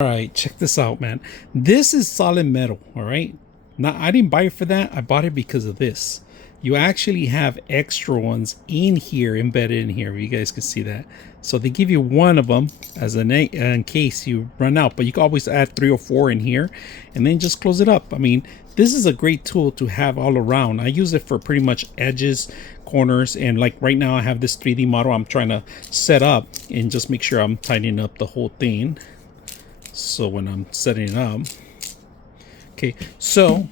All right, check this out, man. This is solid metal, all right? Now, I didn't buy it for that. I bought it because of this. You actually have extra ones in here, embedded in here. You guys can see that. So they give you one of them as in case you run out, but you can always add 3 or 4 in here and then just close it up. I mean, this is a great tool to have all around. I use it for pretty much edges, corners, and like right now I have this 3D model I'm trying to set up and just make sure I'm tidying up the whole thing. So when I'm setting it up, okay, so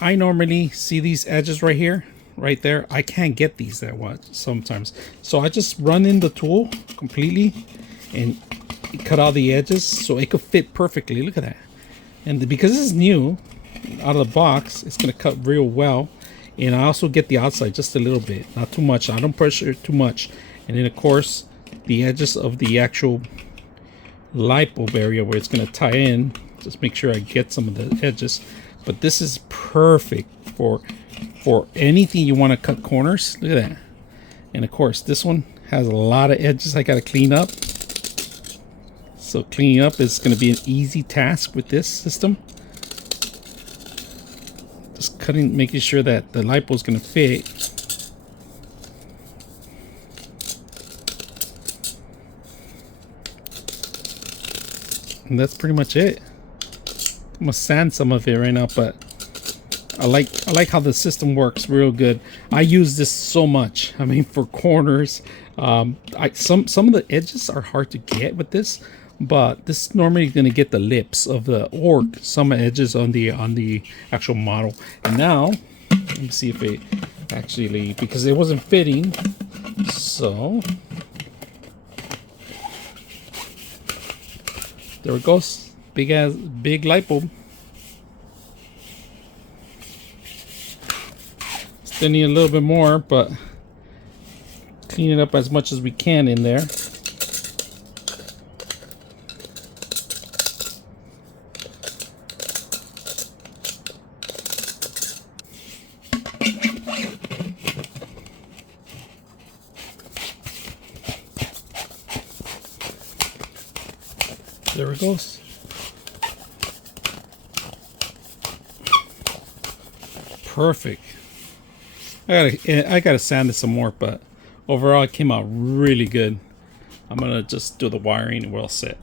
I normally see these edges right here, right there. I can't get these that much sometimes, so I just run in the tool completely and cut all the edges so it could fit perfectly. Look at that. And because this is new out of the box, it's gonna cut real well. And I also get the outside just a little bit, not too much. I don't pressure it too much. And then of course the edges of the actual light bulb area where it's going to tie in, just make sure I get some of the edges. But this is perfect for anything you want to cut corners. Look at that. And of course this one has a lot of edges I got to clean up, so cleaning up is going to be an easy task with this system. Just cutting, making sure that the light bulb is going to fit. And that's pretty much it. I'm gonna sand some of it right now, but I like how the system works real good. I use this so much. I mean, for corners, some of the edges are hard to get with this, but this is normally gonna get the lips of the, or some edges on the actual model. And now let me see if it actually, because it wasn't fitting, so there it goes. Big light bulb. Still need a little bit more, but clean it up as much as we can in there. There it goes. Perfect. I gotta sand it some more, but overall it came out really good. I'm gonna just do the wiring and we're all set.